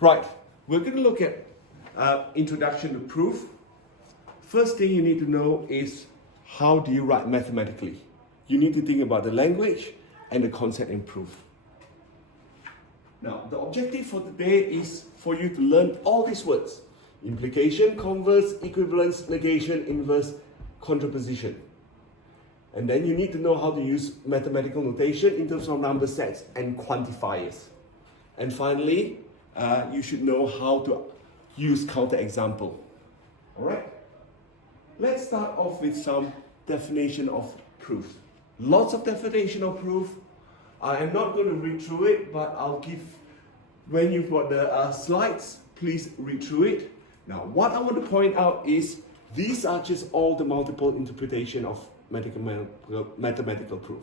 Right, we're going to look at introduction to proof. First thing you need to know is how do you write mathematically. You need to think about the language and the concept in proof. Now, the objective for today is for you to learn all these words. Implication, converse, equivalence, negation, inverse, contraposition. And then you need to know how to use mathematical notation in terms of number sets and quantifiers. And finally, you should know how to use counterexample. All right? Let's start off with some definition of proof. Lots of definition of proof. I am not going to read through it, but I'll give, when you've got the slides, please read through it. Now, what I want to point out is these are just all the multiple interpretation of mathematical proof.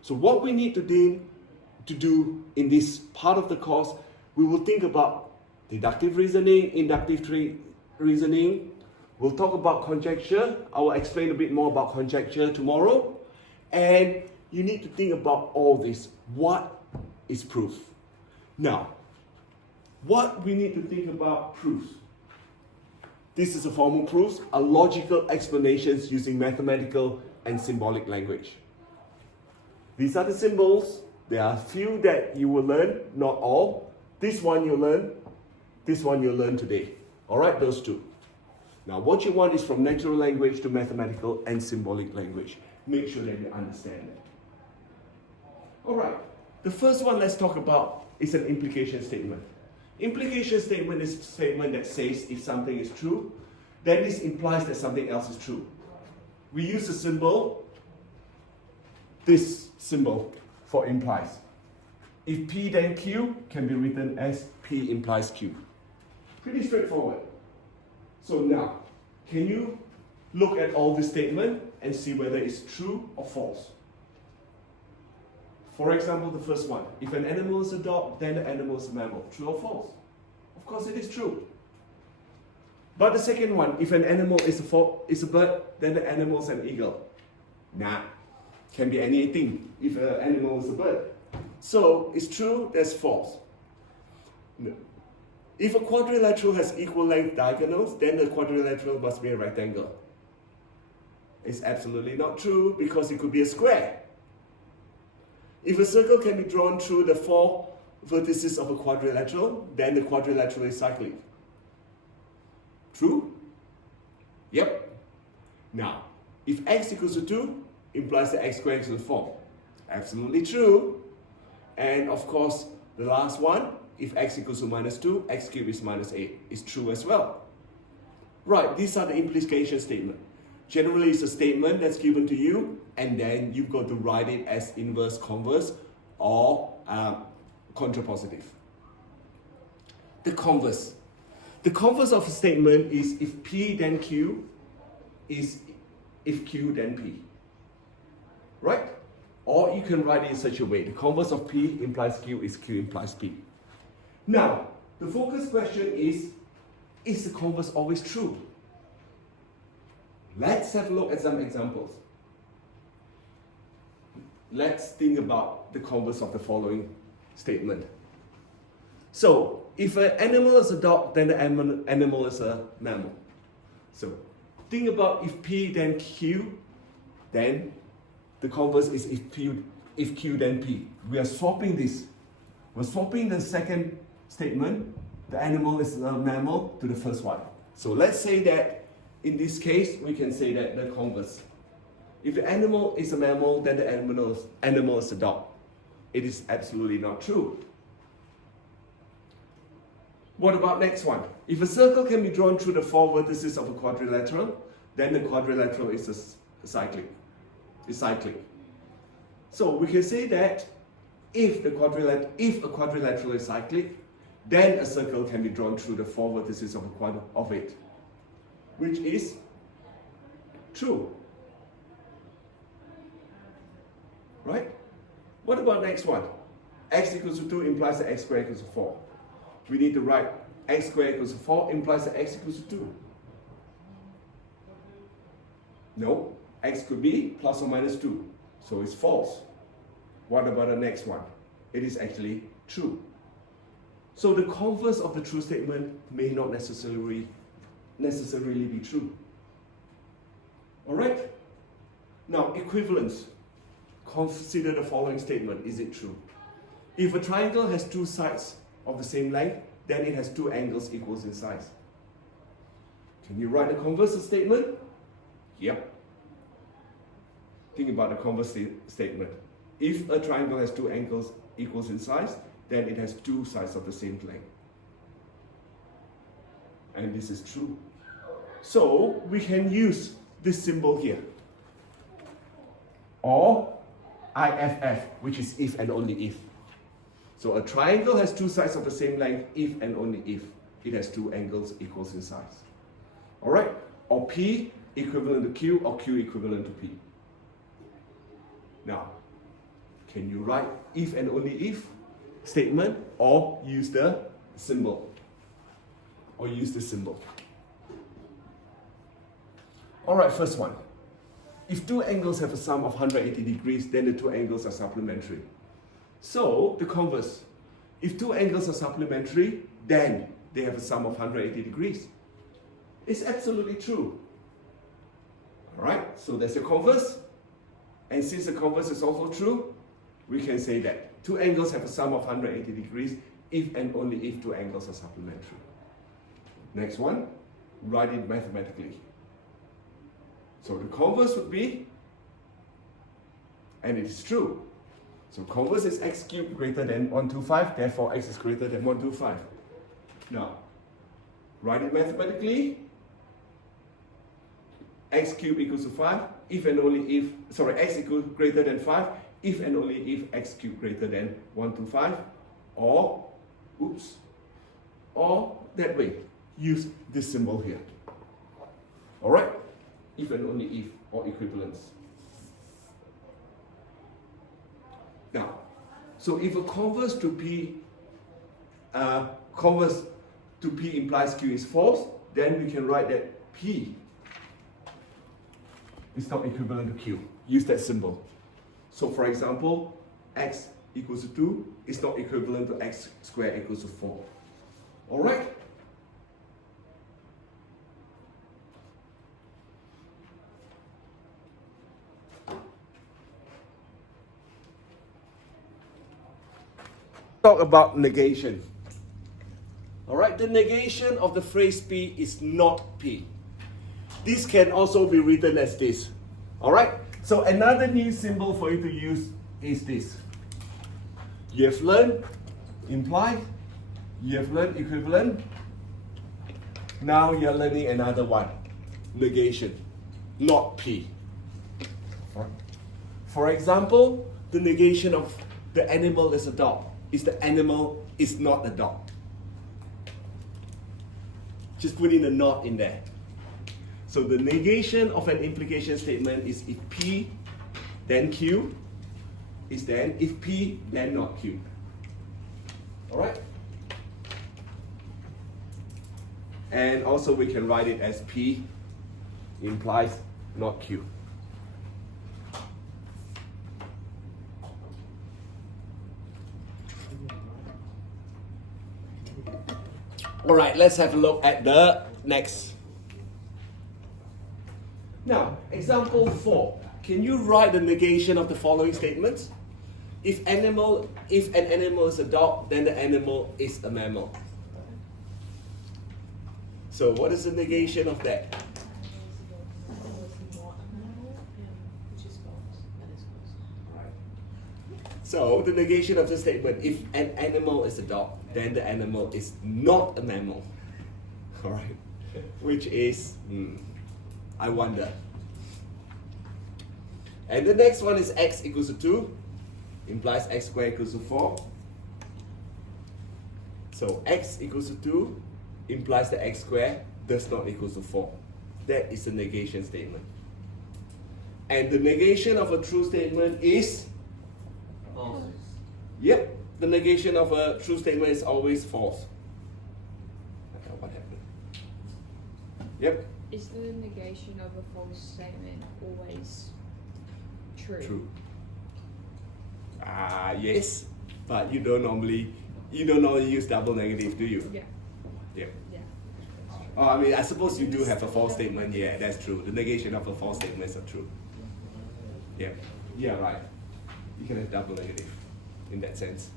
So what we need to do in this part of the course, we will think about deductive reasoning, inductive reasoning. We'll talk about conjecture. I will explain a bit more about conjecture tomorrow. And you need to think about all this. What is proof? Now, what we need to think about proofs. This is a formal proof, a logical explanations using mathematical and symbolic language. These are the symbols. There are a few that you will learn, not all. This one you'll learn, this one you'll learn today. All right, those two. Now, what you want is from natural language to mathematical and symbolic language. Make sure that you understand it. All right, the first one let's talk about is an implication statement. Implication statement is a statement that says if something is true, then this implies that something else is true. We use a symbol, this symbol, for implies. If P then Q can be written as P implies Q. Pretty straightforward. So now, can you look at all this statement and see whether it's true or false? For example, the first one, if an animal is a dog, then the animal is a mammal. True or false? Of course it is true. But the second one, if an animal is a bird, then the animal is an eagle. Nah, can be anything if an animal is a bird. So it's true, that's false. No. If a quadrilateral has equal length diagonals, then the quadrilateral must be a rectangle. It's absolutely not true because it could be a square. If a circle can be drawn through the four vertices of a quadrilateral, then the quadrilateral is cyclic. True? Yep. Now, if x equals to 2, implies that x squared equals to 4. Absolutely true. And of course, the last one, if x equals to minus 2, x cubed is minus 8, is true as well. Right, these are the implication statement. Generally, it's a statement that's given to you, and then you've got to write it as inverse, converse, or contrapositive. The converse. The converse of a statement is if P then Q is if Q then P. Right? Or you can write it in such a way. The converse of P implies Q is Q implies P. Now, the focus question is the converse always true? Let's have a look at some examples. Let's think about the converse of the following statement. So, if an animal is a dog, then the animal is a mammal. So, think about if P then Q, then the converse is if Q then P. We are swapping this. We're swapping the second statement, the animal is a mammal, to the first one. So let's say that in this case, we can say that the converse. If the animal is a mammal, then the animal is a dog. It is absolutely not true. What about next one? If a circle can be drawn through the four vertices of a quadrilateral, then the quadrilateral is cyclic. So we can say that if a quadrilateral is cyclic, then a circle can be drawn through the four vertices of it, which is true. Right? What about next one? X equals to 2 implies that x squared equals to 4. We need to write x squared equals to 4 implies that x equals to 2. No, x could be plus or minus 2, so it's false. What about the next one? It is actually true. So the converse of the true statement may not necessarily be true. Alright? Now, equivalence. Consider the following statement. Is it true? If a triangle has two sides of the same length, then it has two angles equals in size. Can you write the converse statement? Yep. Think about the converse statement. If a triangle has two angles equals in size, then it has two sides of the same length. And this is true. So we can use this symbol here. Or IFF, which is if and only if. So a triangle has two sides of the same length if and only if it has two angles equals in size. Alright? Or P equivalent to Q or Q equivalent to P. Now, can you write if and only if statement or use the symbol? Or use the symbol. Alright, first one. If two angles have a sum of 180 degrees, then the two angles are supplementary. So, the converse. If two angles are supplementary, then they have a sum of 180 degrees. It's absolutely true. Alright, so that's your converse. And since the converse is also true, we can say that two angles have a sum of 180 degrees if and only if two angles are supplementary. Next one, write it mathematically. So the converse would be, and it is true. So converse is x cubed greater than 125, therefore x is greater than 125. Now, write it mathematically. X cubed equals to 5, if and only if, x equals greater than 5, if and only if x cubed greater than 125, or that way. Use this symbol here. Alright? If and only if, or equivalence. Now, so if a converse to P implies Q is false, then we can write that P is not equivalent to Q. Use that symbol. So for example, x equals to 2 is not equivalent to x squared equals to 4. Alright? Talk about negation. Alright, the negation of the phrase P is not P. This can also be written as this. Alright, so another new symbol for you to use is this. You have learned implied, you have learned equivalent. Now you're learning another one, negation, not P. For example, the negation of the animal is a dog. Is the animal is not a dog. Just put in a not in there. So the negation of an implication statement is if P, then Q, is then if P, then not Q. Alright? And also we can write it as P implies not Q. Alright, let's have a look at the next. Now, example 4. Can you write the negation of the following statements? If an animal is a dog, then the animal is a mammal. So what is the negation of that? So the negation of the statement, if an animal is a dog, then the animal is not a mammal. Alright? Which is, I wonder. And the next one is x equals to 2, implies x squared equals to 4. So x equals to 2 implies that x squared does not equal to 4. That is the negation statement. And the negation of a true statement is false. Yep, the negation of a true statement is always false. What happened? Yep. Is the negation of a false statement always true? True. Yes, but you don't normally You don't normally use double negative, do you? Yeah. Yeah. Yeah. Oh, I mean, I suppose you do have a false statement. Yeah, that's true. The negation of a false statement is true. Yeah. Yeah, right. You can have double negative in that sense.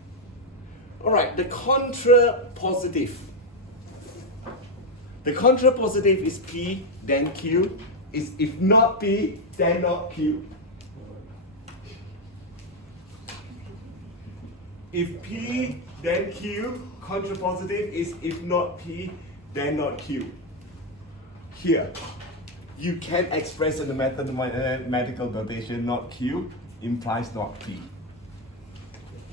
All right, the contrapositive. The contrapositive is P, then Q. Is if not P, then not Q. If P, then Q. Contrapositive is if not P, then not Q. Here, you can express in the mathematical notation not Q implies not P.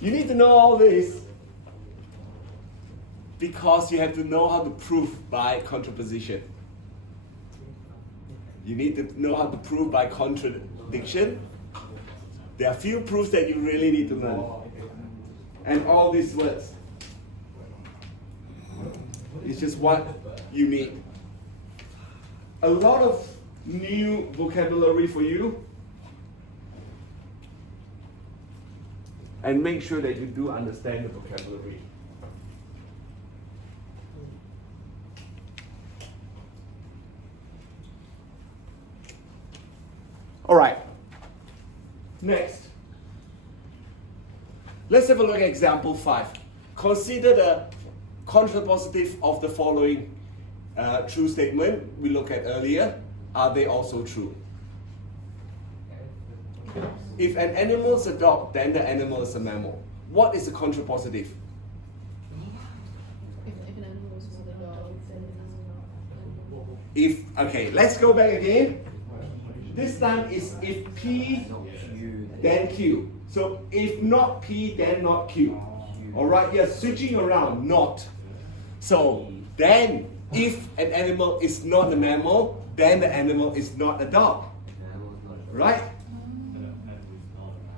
You need to know all this because you have to know how to prove by contraposition. You need to know how to prove by contradiction. There are few proofs that you really need to learn. And all these words. It's just what you need. A lot of new vocabulary for you. And make sure that you do understand the vocabulary. All right. Next. Let's have a look at example 5. Consider the contrapositive of the following true statement we looked at earlier. Are they also true? If an animal is a dog, then the animal is a mammal. What is the contrapositive? If an animal is more than a dog, then Okay, let's go back again. This time is if P, then Q. So if not P, then not Q. Alright, you're switching around, not. So then, if an animal is not a mammal, then the animal is not a dog. Right?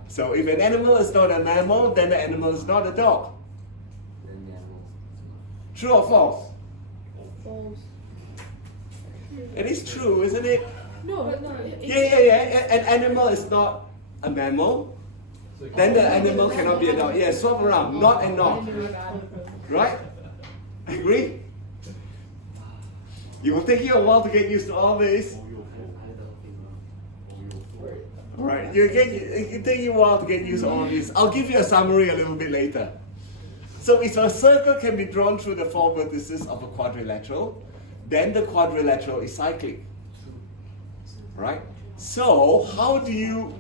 So if an animal is not a mammal, then the animal is not a dog. True or false? false. It is true, isn't it? No. Yeah. An animal is not a mammal. Then the animal cannot be a dog. Yeah, swap around. Not and not. Right? Agree? It will take you a while to get used to all this. Alright, it can take you a while to get used to all this. I'll give you a summary a little bit later. So if a circle can be drawn through the 4 vertices of a quadrilateral, then the quadrilateral is cyclic. Right? So how do you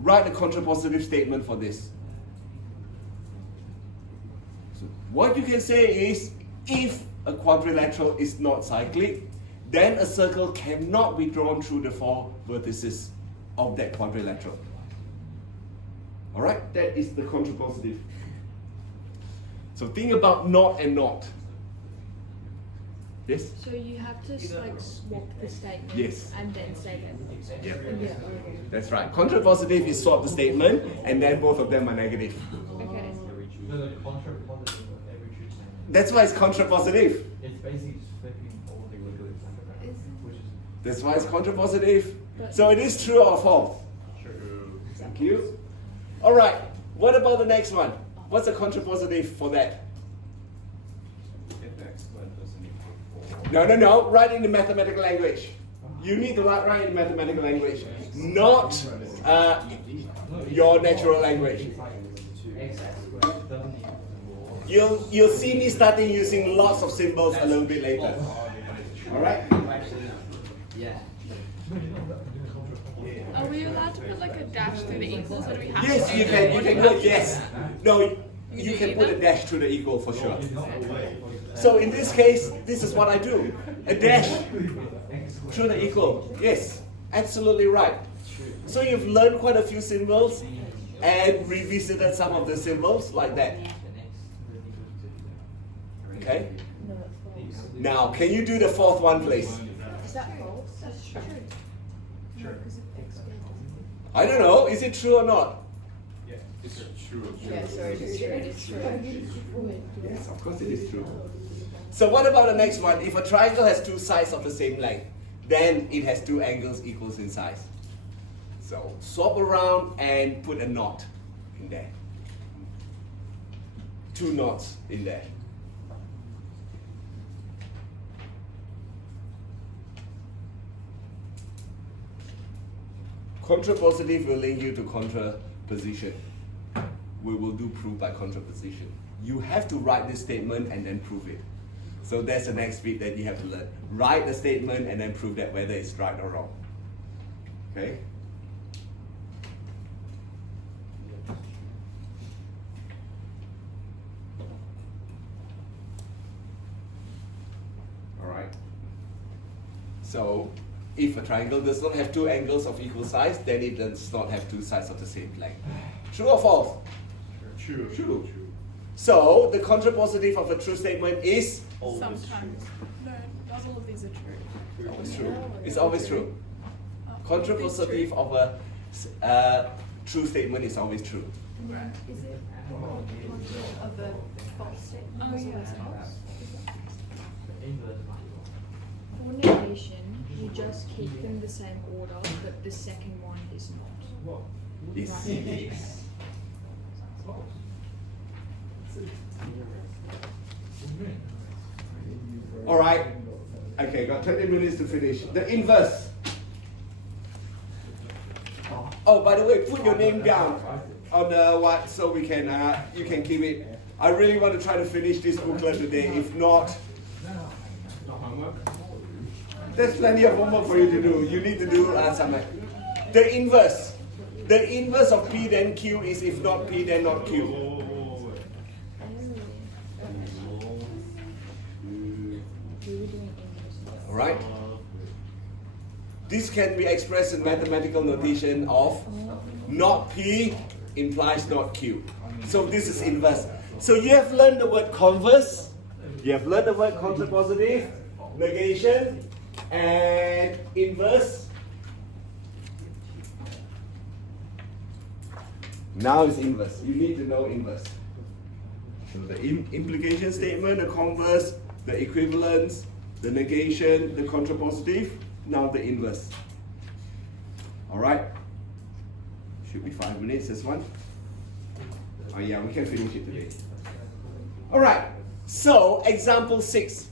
write a contrapositive statement for this? So what you can say is, if a quadrilateral is not cyclic, then a circle cannot be drawn through the 4 vertices of that quadrilateral. Alright, that is the contrapositive. So think about not and not. Yes? So you have to like swap the statement Yes. and then say that. Yeah. Yeah. That's right. Contrapositive is swap the statement and then both of them are negative. Okay. That's why it's contrapositive. It's basically just flipping all the equilibrium center, which is That's why it's contrapositive. So it is true or false? true. Thank you. Alright, what about the next one? What's the contrapositive for that? No. Write in the mathematical language. You need to write in mathematical language, not your natural language. You'll see me starting using lots of symbols a little bit later. Alright? Yeah. Are we allowed to put like a dash through the equals, or do we have Yes, to? you can. You can put yes. No, you do can put a either? dash to the equal for sure. So in this case, this is what I do. A dash through the equal. Yes, absolutely right. So you've learned quite a few symbols and revisited some of the symbols like that. Okay? Now, can you do the 4th one, please? Is that false? That's true. Sure. I don't know. Is it true or not? Yeah, it's true. Yeah, sorry, it is true. Yes, of course it is true. So what about the next one? If a triangle has 2 sides of the same length, then it has 2 angles equals in size. So swap around and put a knot in there. two nots in there. Contrapositive will link you to contraposition. We will do proof by contraposition. You have to write this statement and then prove it. So that's the next bit that you have to learn. Write the statement and then prove that whether it's right or wrong. Okay? Alright. So, if a triangle does not have two angles of equal size, then it does not have two sides of the same length. True or false? True. True. So, the contrapositive of a true statement is Sometimes. No, not all of these are true. always true. It's always true. Contrapositive of a true statement is always true. Right. Is it of a false statement? Oh, is yeah. always false? Inverse. For negation, you just keep them the same order, but the second one is not. Yes. Right. Alright. Okay, got 20 minutes to finish. The inverse. Oh, by the way, put your name down on the what so we can you can keep it. I really want to try to finish this booklet today. If not, there's plenty of homework for you to do. You need to do some. The inverse. The inverse of P then Q is if not P then not Q. Alright? This can be expressed in mathematical notation of not P implies not Q. So this is inverse. So you have learned the word converse, you have learned the word contrapositive, negation, and inverse. Now it's inverse. You need to know inverse. So the implication statement, the converse, the equivalence, the negation, the contrapositive, now the inverse. Alright? Should be 5 minutes, this one. Oh yeah, we can finish it today. Alright, so example 6.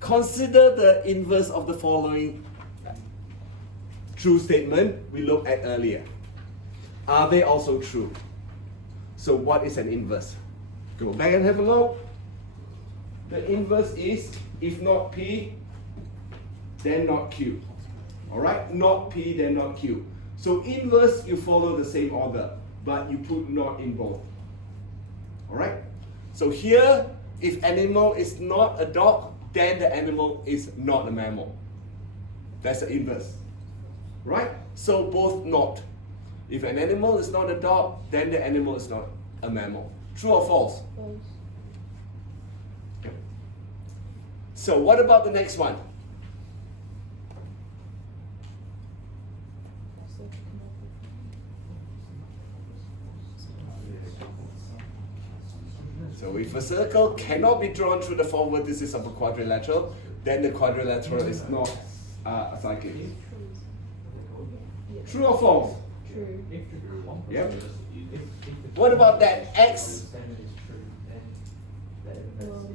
Consider the inverse of the following true statement we looked at earlier. Are they also true? So what is an inverse? Go back and have a look. The inverse is if not P, then not Q. Alright? Not P, then not Q. So inverse, you follow the same order, but you put not in both. Alright? So here, if animal is not a dog, then the animal is not a mammal. That's the inverse. Right? So both not. If an animal is not a dog, then the animal is not a mammal. True or false? False. So what about the next one? So if a circle cannot be drawn through the four vertices of a quadrilateral, then the quadrilateral is not cyclic. True or false? True. Yep. What about that x?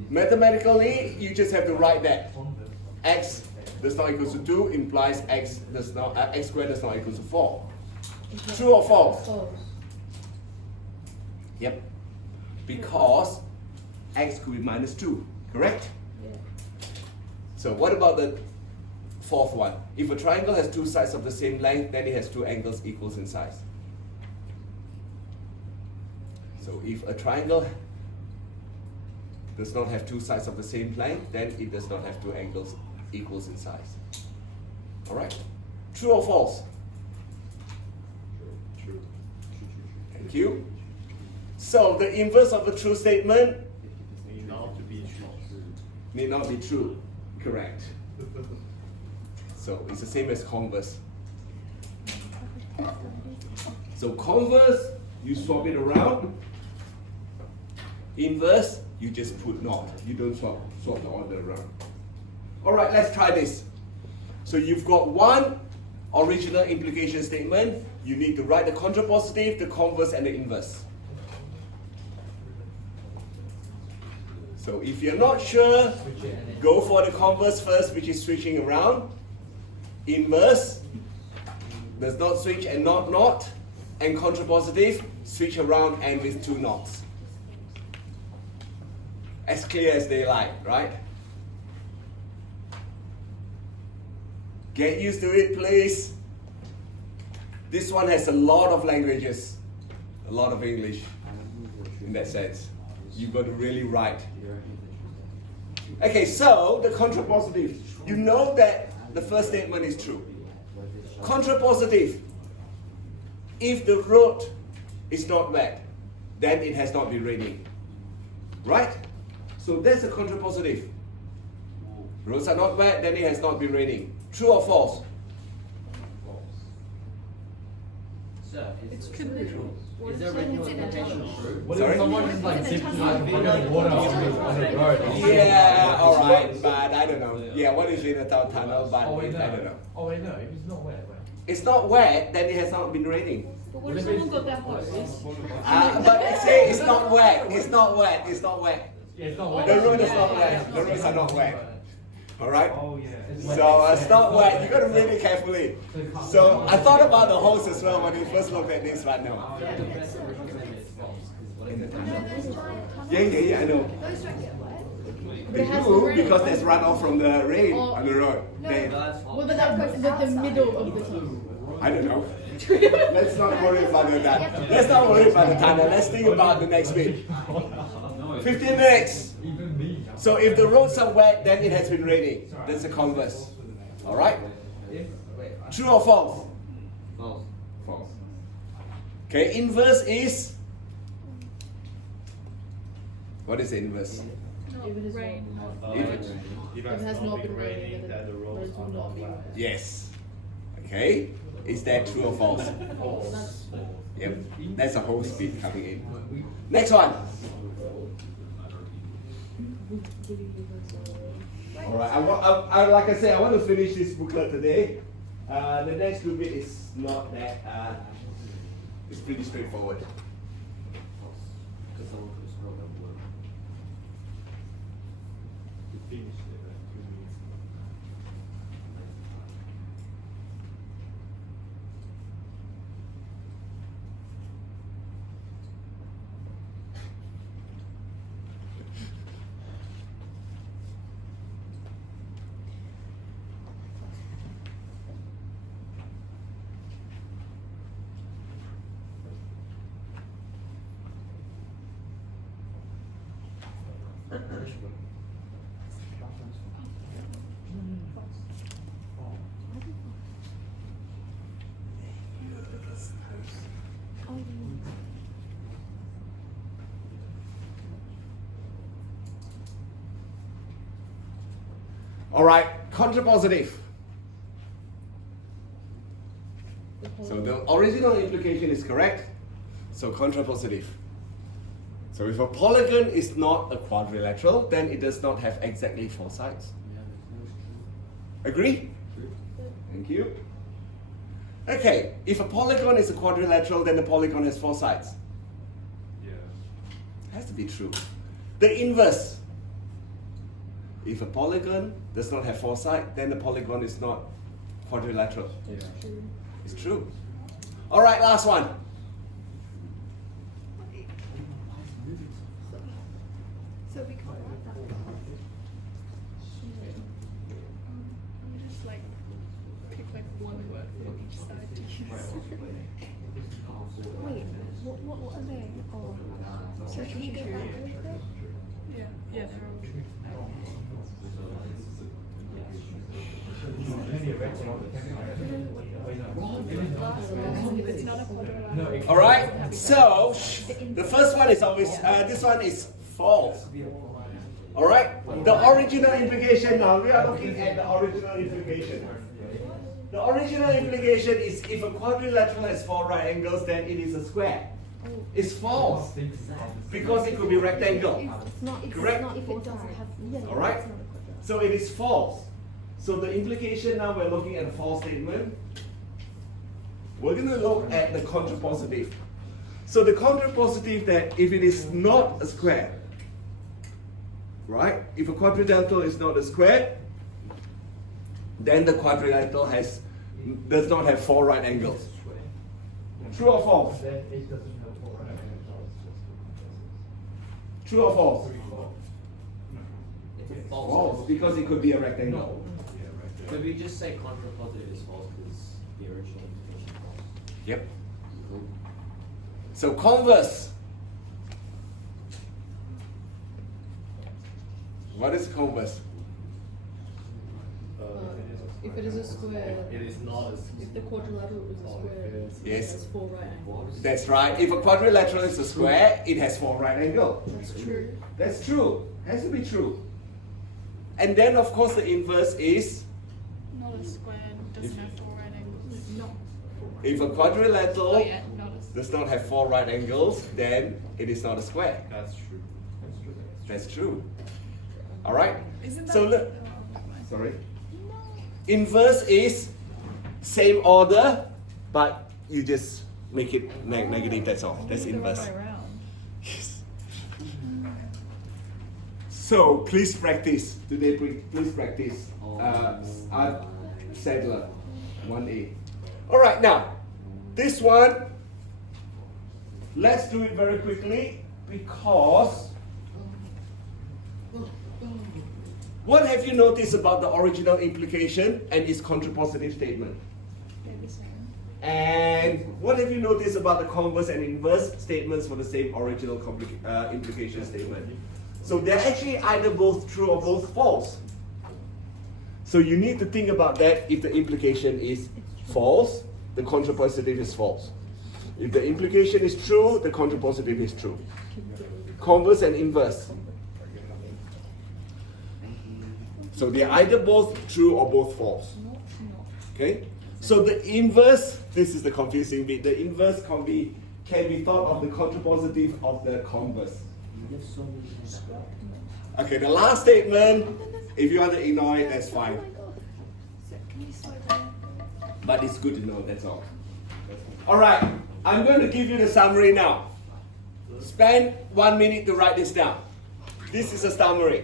Mathematically, you just have to write that. X does not equal to 2 implies x squared does not equal to 4. True or false? False. Yep. Because x could be minus 2, correct? Yeah. So what about the fourth one? If a triangle has two sides of the same length, then it has two angles equals in size. So if a triangle does not have two sides of the same length, then it does not have two angles equals in size. Alright? True or false? True. Thank you. So the inverse of a true statement Need not to be true. need not be true. Correct. So it's the same as converse. So converse, you swap it around. Inverse, you just put not. You don't swap the order around. Alright, let's try this. So you've got one original implication statement. You need to write the contrapositive, the converse, and the inverse. So if you're not sure, Switch it and then. go for the converse first, which is switching around. Inverse does not switch and not. And contrapositive, switch around and with two knots. As clear as daylight, right? Get used to it, please. This one has a lot of languages, a lot of English in that sense. You've got to really write. Okay, so the contrapositive. You know that the first statement is true. Contrapositive. If the road is not wet, then it has not been raining. Right? So that's a contrapositive. Roads are not wet, then it has not been raining. True or false? Sir, It's true. is there regular interpretation true? What Sorry? if someone just like dipped in like fucking water on the road? Yeah, alright, but I don't know. Yeah, what is in a town tunnel, but Oh I wait, don't no. know. Oh wait, no. If it's not wet, wet. It's not wet, then it has not been raining. But what if someone got their hose? But they say it's not wet, it's not wet, it's not wet. Yeah, it's not wet. The road is not wet, the roads are not wet. Alright? Oh yeah. It's wet. So it's not wet, you gotta read it carefully. So I thought about the hose as well when we first looked at this right now. Yeah, I know. Those don't get wet. They do because there's runoff from the rain on the road. They, What about the middle of the tunnel? I don't know. Let's not worry about that. Let's not worry about the tunnel. Let's think about the next bit. 15 minutes. Even me. So if the roads are wet, then it has been raining. That's the converse. Alright? True or false? False. False. Okay, inverse is. What is the inverse? If it is Rain. If it has not been raining, then the roads will not be wet. Yes. Okay. Is that true or false? False. Yep. That's a whole speed coming in. Next one. Alright, like I said, I want to finish this booklet today. The next little bit is not that, it's pretty straightforward. Alright, contrapositive. So the original implication is correct. So contrapositive. So if a polygon is not a quadrilateral, then it does not have exactly four sides. Agree? Thank you. Okay, if a polygon is a quadrilateral, then the polygon has four sides. Yeah. Has to be true. The inverse. If a polygon does not have four sides, then the polygon is not quadrilateral. Yeah. It's true. Alright, last one. So we can't write that. You just like pick like one word for each side to use. Wait, what are they? Oh, so can you go back really quick? Yeah, they're all true. It's not a quadrilateral. Alright, so the first one is always, this one is false. Alright, the original implication now, we are looking at the original implication. The original implication is if a quadrilateral has four right angles, then it is a square. It's false because it could be rectangle. It's not. It's Correct? not if it doesn't have. Yeah, All right. it's not a quadrilateral. So it is false. So the implication now we're looking at a false statement. We're going to look at the contrapositive. So the contrapositive that if it is not a square, right? If a quadrilateral is not a square, then the quadrilateral does not have 4 right angles. True or false? Then it doesn't have 4 right angles. True or false? It's false. False, because it could be a rectangle. Could we just say contrapositive is false because the original implication is false? Yep. So converse. What is converse? If it is a square, It is not a if the quadrilateral is a square, Yes. it has 4 right angles. That's right. If a quadrilateral is a square, it has 4 right angles. That's true. That's true. Has to be true. And then, of course, the inverse is Not a square, doesn't have 4 right angles. Not 4 right. if a quadrilateral Oh yeah, not a does not have 4 right angles, then it is not a square. That's true. That's true. All right. Isn't that? So look. oh, never mind. Sorry. Inverse is same order, but you just make it negative. That's all. That's The wrong inverse. way around. Yes. So please practice today. Please practice. Art Sadler, 1A. All right, now this one. Let's do it very quickly because. What have you noticed about the original implication and its contrapositive statement? They're the same. And what have you noticed about the converse and inverse statements for the same original implication statement? So they're actually either both true or both false. So you need to think about that. If the implication is false, the contrapositive is false. If the implication is true, the contrapositive is true. Converse and inverse. So they're either both true or both false. Not. Okay? So the inverse, this is the confusing bit. The inverse can be thought of the contrapositive of the converse. Okay, the last statement, if you want to ignore it, that's fine. Can you slow down? But it's good to know, that's all. Alright, I'm going to give you the summary now. Spend 1 minute to write this down. This is a summary.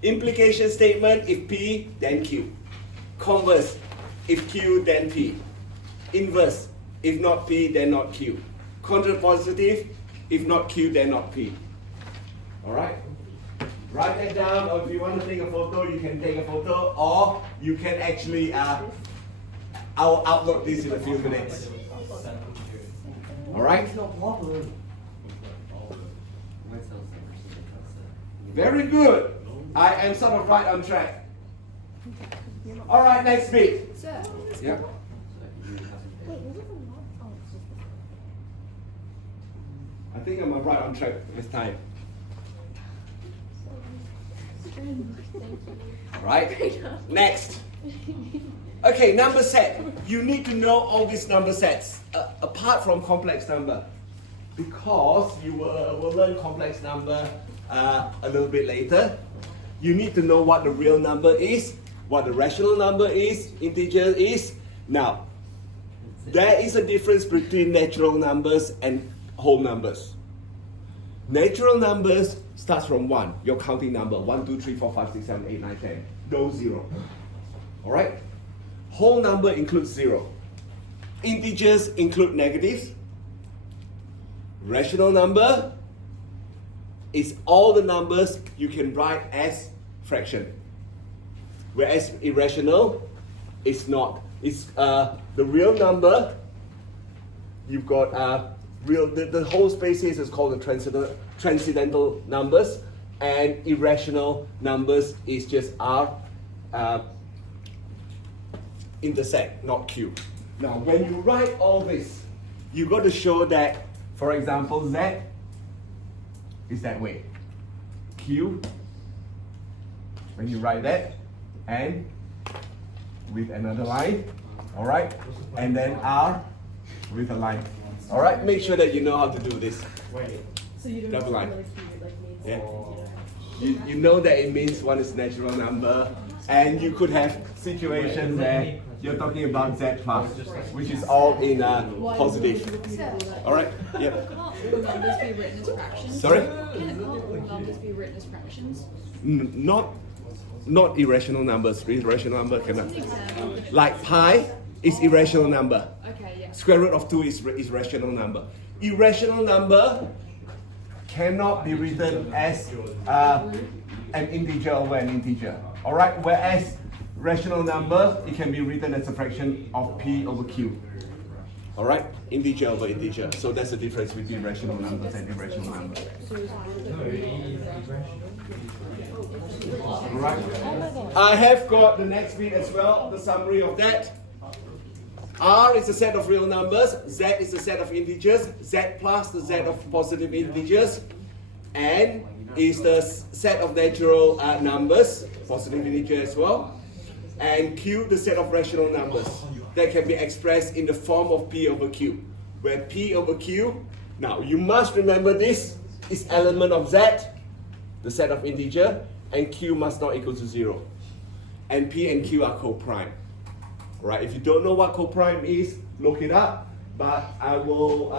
Implication statement, if P, then Q. Converse, if Q, then P. Inverse, if not P, then not Q. Contrapositive, if not Q, then not P. Alright? Write that down, or if you want to take a photo, you can take a photo, or you can actually, I'll upload this in a few minutes. Alright? Very good. I am sort of right on track. Alright, next bit. Sir, Yeah. I think I'm right on track this time. Alright, next. Okay, number set. You need to know all these number sets apart from complex number, because you will learn complex number a little bit later. You need to know what the real number is, what the rational number is, integer is. Now, there is a difference between natural numbers and whole numbers. Natural numbers starts from 1, your counting number, 1, 2, 3, 4, 5, 6, 7, 8, 9, 10. No 0. Alright? Whole number includes 0. Integers include negatives. Rational number is all the numbers you can write as fraction. Whereas irrational is not. It's the real number. You've got the whole space here is called the transcendental numbers, and irrational numbers is just R intersect, not Q. Now, when you write all this, you got to show that, for example, Z is that way. Q, when you write that, and with another line, all right, and then R with a line. All right, make sure that you know how to do this. Wait. So you don't Double line. like means Yeah. you know. You know that it means one is natural number, and you could have situations where you're talking about Z plus, which is all in positive. sir, All right, yeah. can't all numbers be written as fractions? Sorry? Can all numbers just be written as fractions? Not irrational numbers. Irrational number cannot. An example. Like pi is irrational number. Okay, yeah. Square root of 2 is rational number. Irrational number cannot be written as an integer over an integer. Alright, whereas rational number, it can be written as a fraction of p over q. Alright, integer over integer. So that's the difference between rational numbers and irrational numbers. Alright. I have got the next bit as well, the summary of that. R is a set of real numbers, Z is a set of integers, Z plus the Z of positive integers, N is the set of natural numbers, positive integer as well, and Q the set of rational numbers that can be expressed in the form of P over Q, where P over Q, now you must remember this is element of Z, the set of integer, and Q must not equal to 0. And P and Q are co-prime. Right? If you don't know what co-prime is, look it up. But I will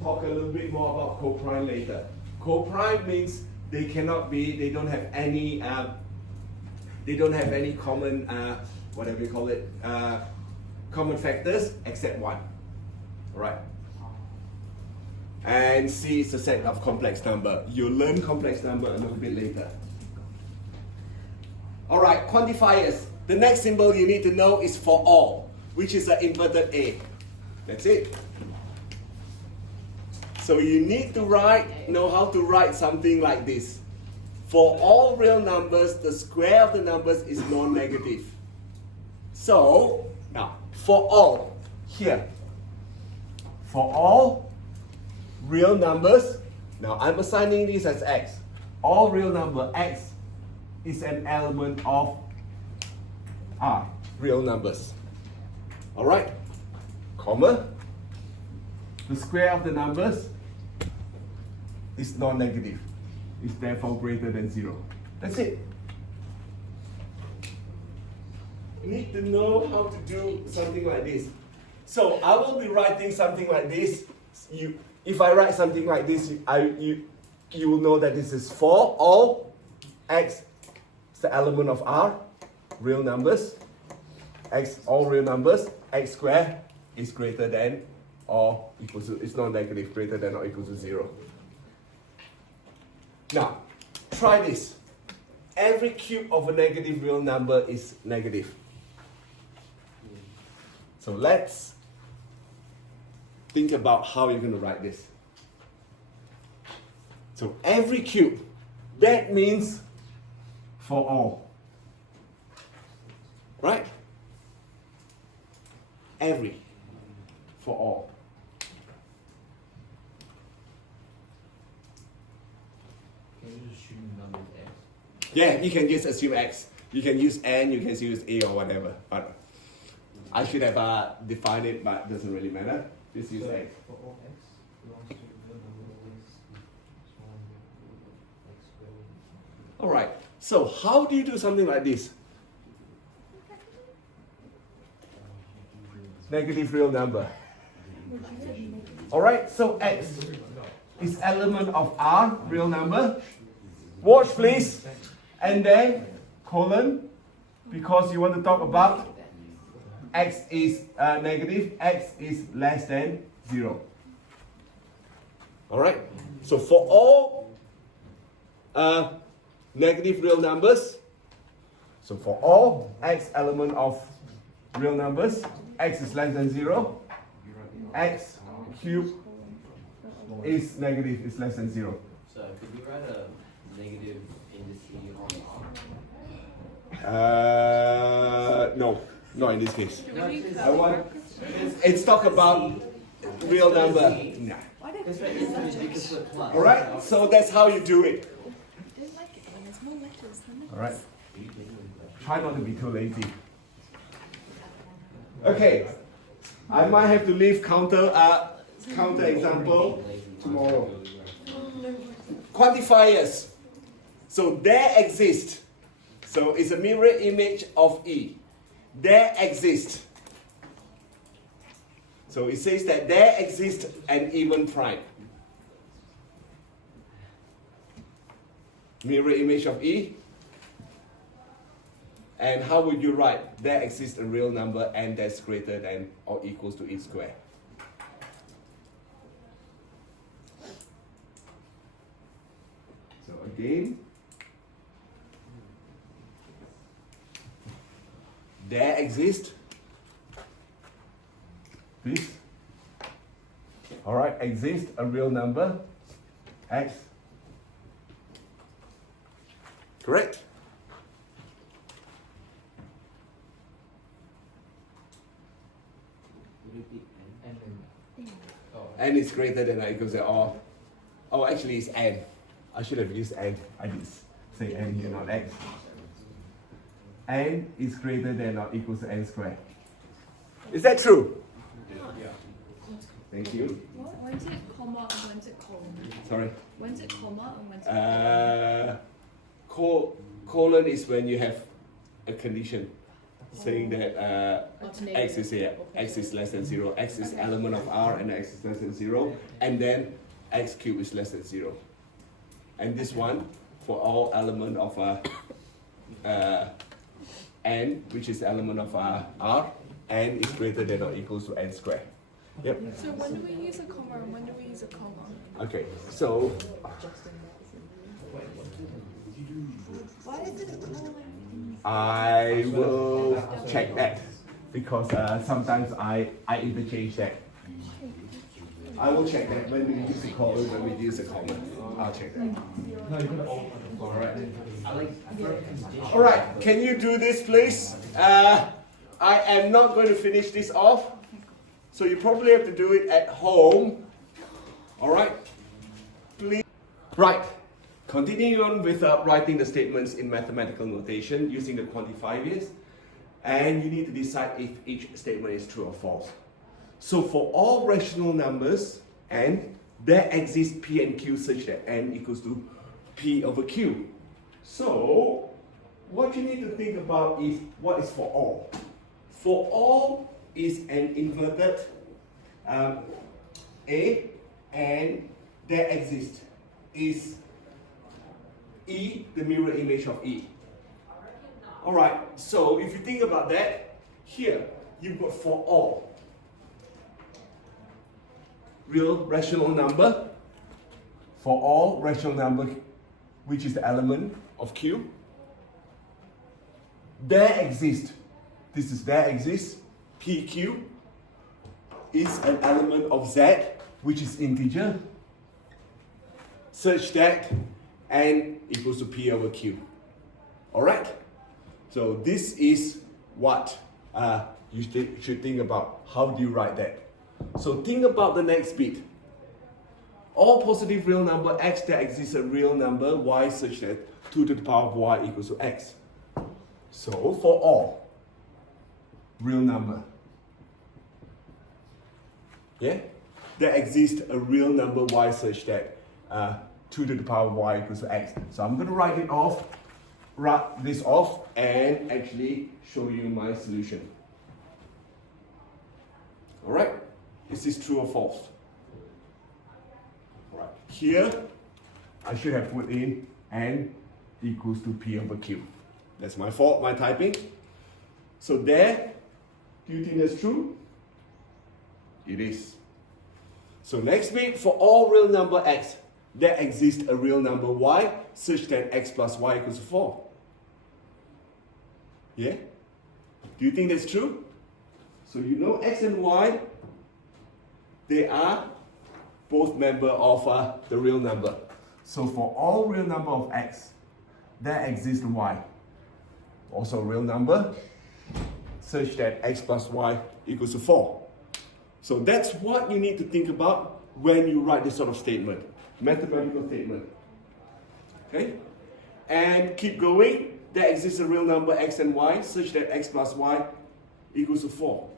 talk a little bit more about co-prime later. Co-prime means they cannot be, they don't have any common, whatever you call it, common factors except one. Right? And C is a set of complex number. You'll learn complex number a little bit later. Alright, quantifiers. The next symbol you need to know is for all, which is an inverted A. That's it. So you need to know how to write something like this. For all real numbers, the square of the numbers is non-negative. So, now, for all, here. For all real numbers, now I'm assigning this as x. All real number x is an element of R, real numbers. Alright? Comma. The square of the numbers is non-negative. It's therefore greater than 0. That's it. You need to know how to do something like this. So I will be writing something like this. If I write something like this, you will know that this is for all x is the element of R, real numbers, x all real numbers, x squared is greater than or equal to, it's non-negative, greater than or equal to 0. Now, try this. Every cube of a negative real number is negative. So let's think about how you're going to write this. So every cube, that means for all. Right? Every. For all. Can you just assume the number is x? Yeah, you can just assume x. You can use n, you can use a or whatever. But I should have defined it, but it doesn't really matter. Just use x. For all x belongs to the number is smaller than x squared. Alright, so how do you do something like this? Negative real number. Alright, so x is element of R, real number. Watch please. And then colon, because you want to talk about x is negative, x is less than 0. Alright, so for all negative real numbers, so for all x element of real numbers, x is less than 0, x cubed is negative, is less than 0. So could you write a negative indice on No, not in this case. Do we need I want, it's talk about real number. Nah. That's right, it's you can put plus. Alright, so that's how you do it. I don't like it when there's more letters than numbers. Alright. Try not to be too lazy. Okay. I might have to leave counter example tomorrow. Quantifiers. So there exist. So it's a mirror image of E. There exist. So it says that there exists an even prime. mirror image of E. And how would you write there exists a real number n that's greater than or equals to E squared? So again, there exists this, all right, exists a real number x, correct? Repeat And then, oh, N is greater than or equals to oh actually it's n. I should have used n. I did say n here, not x. N is greater than or equals to n squared. Is that true? yeah. Thank you. When's it comma and when's it colon? Sorry. When's it comma and when's it Colon is when you have a condition saying that It's x is here, Okay. x is less than 0, x is Okay. element of R and x is less than 0, and then x cubed is less than 0. And this one, for all element of n, which is element of R, n is greater than or equals to n squared. Yep. So when do we use a comma and when do we use a comma? Okay, so Why is it a colon? I will check that because sometimes I interchange that. I will check that when we use a colon, when we use a comma. I'll check that. No, you gotta open. Alright. I feel condition. Alright, can you do this please? I am not going to finish this off, so you probably have to do it at home. Alright? Please. Right. Continuing on with writing the statements in mathematical notation using the quantifiers, and you need to decide if each statement is true or false. So for all rational numbers n, there exists p and q such that n equals to p over q. So what you need to think about is what is for all. For all is an inverted A, and there exists is E, the mirror image of E. Alright, so if you think about that, here you've got for all. Real rational number, for all rational number, which is the element of Q. There exists, this is there exists, PQ is an element of Z, which is integer, such that n equals to p over q. Alright? So this is what you should think about. How do you write that? So think about the next bit. All positive real number x, there exists a real number y such that 2 to the power of y equals to x. So for all real number, yeah, there exists a real number y such that 2 to the power of y equals to x. So I'm going to write this off and actually show you my solution. Alright? Is this true or false? Alright. Here, I should have put in n equals to p over q. That's my fault, my typing. So there, do you think that's true? It is. So next bit, for all real number x, there exists a real number y such that x plus y equals 4. Yeah? Do you think that's true? So you know x and y, they are both member of the real number. So for all real number of x, there exists y. Also a real number such that x plus y equals to 4. So that's what you need to think about when you write this sort of statement. Mathematical statement. Okay? And keep going. There exists a real number x and y such that x plus y equals to 4.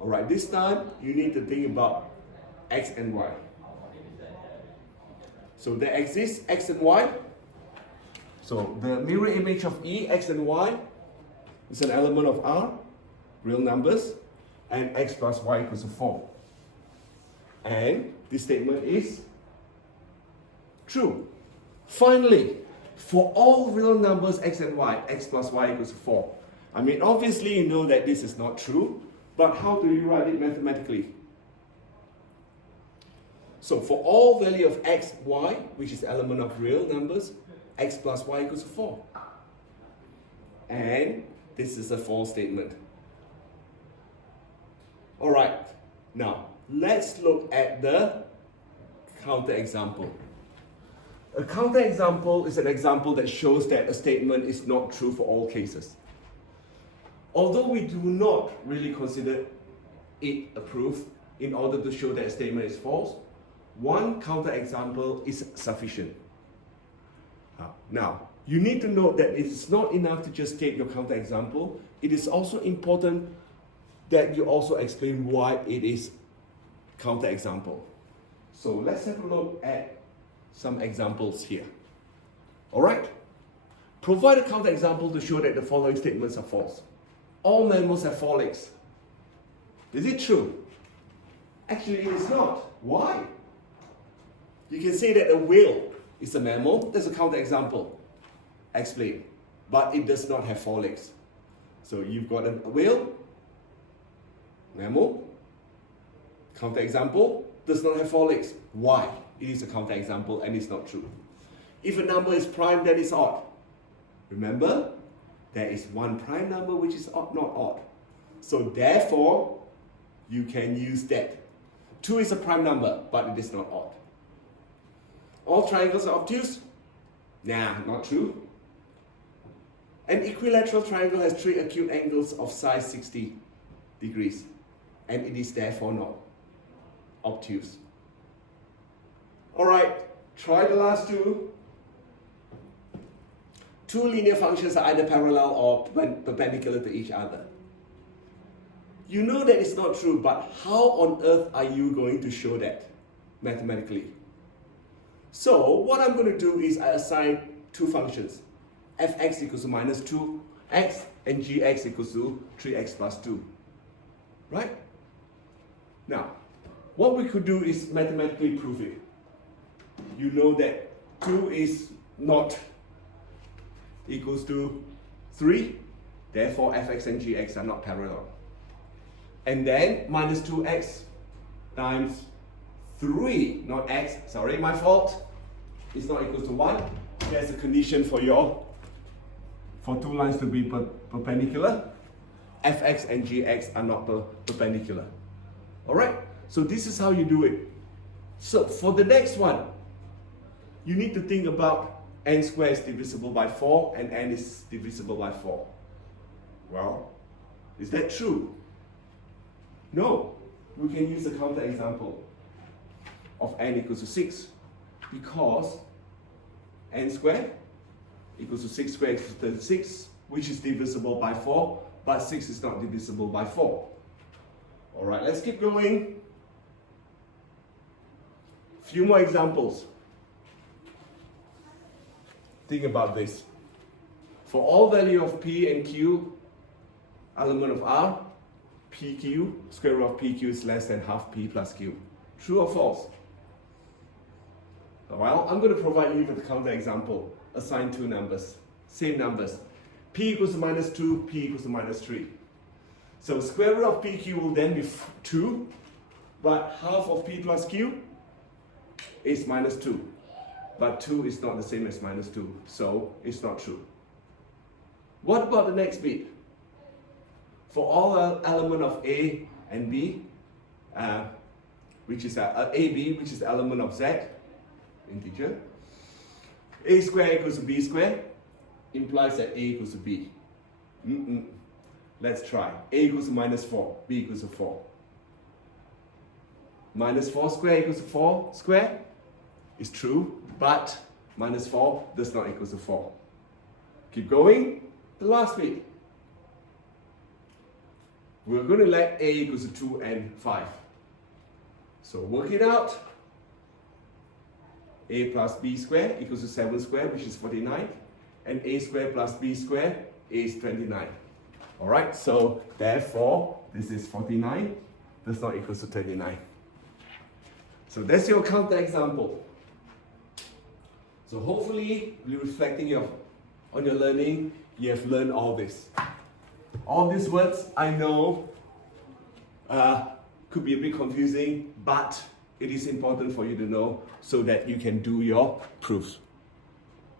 Alright, this time you need to think about x and y. So there exists x and y. So the mirror image of E, x and y, is an element of R, real numbers, and x plus y equals to 4. And this statement is true. Finally, for all real numbers x and y, x plus y equals 4. I mean, obviously you know that this is not true, but how do you write it mathematically? So for all value of x, y, which is element of real numbers, x plus y equals 4. And this is a false statement. Alright, now let's look at the counterexample. A counterexample is an example that shows that a statement is not true for all cases. Although we do not really consider it a proof in order to show that a statement is false, one counterexample is sufficient. Now, you need to note that it is not enough to just state your counterexample. It is also important that you also explain why it is counterexample. So let's have a look at some examples here. Alright? Provide a counterexample to show that the following statements are false. All mammals have 4 legs. Is it true? Actually, it is not. Why? You can say that a whale is a mammal. That's a counterexample. Explain. But it does not have 4 legs. So you've got a whale, mammal, counterexample, does not have 4 legs. Why? It is a counterexample and it's not true. If a number is prime, then it's odd. Remember, there is one prime number which is odd, not odd. So therefore, you can use that. 2 is a prime number, but it is not odd. All triangles are obtuse? Nah, not true. An equilateral triangle has 3 acute angles of size 60 degrees, and it is therefore not obtuse. Alright, try the last two. 2 linear functions are either parallel or perpendicular to each other. You know that it's not true, but how on earth are you going to show that mathematically? So what I'm going to do is I assign 2 functions, fx equals to minus 2x and gx equals to 3x plus 2. Right? Now, what we could do is mathematically prove it. You know that 2 is not equals to 3, therefore fx and gx are not parallel. And then minus 2x times 3, not x, sorry, my fault, is not equal to 1. There's a condition for 2 lines to be perpendicular. Fx and gx are not perpendicular. Alright, so this is how you do it. So for the next one, you need to think about n squared is divisible by 4 and n is divisible by 4. Well, is that true? No, we can use a counterexample of n equals to 6 because n squared equals to 6 squared equals to 36, which is divisible by 4, but 6 is not divisible by 4. Alright, let's keep going. Few more examples. Think about this. For all value of p and q, element of R, pq, square root of pq is less than half p plus q. True or false? Well, I'm going to provide you with a counterexample. Assign 2 numbers, same numbers. P equals to minus 2, p equals to minus 3. So square root of pq will then be 2, but half of p plus q is minus 2. But 2 is not the same as minus 2, so it's not true. What about the next bit? For all element of a and b, which is ab, which is the element of z, integer, a squared equals to b squared implies that a equals to b. Let's try. A equals to minus 4, b equals to 4. Minus 4 squared equals to 4 squared is true, but minus 4 does not equal to 4. Keep going. The last bit. We're going to let a equals to 2 and 5. So work it out. A plus b squared equals to 7 squared, which is 49. And a squared plus b squared is 29. Alright, so therefore, this is 49 does not equal to 29. So that's your counterexample. So hopefully, reflecting on your learning, you have learned all this. All these words I know could be a bit confusing, but it is important for you to know so that you can do your proofs.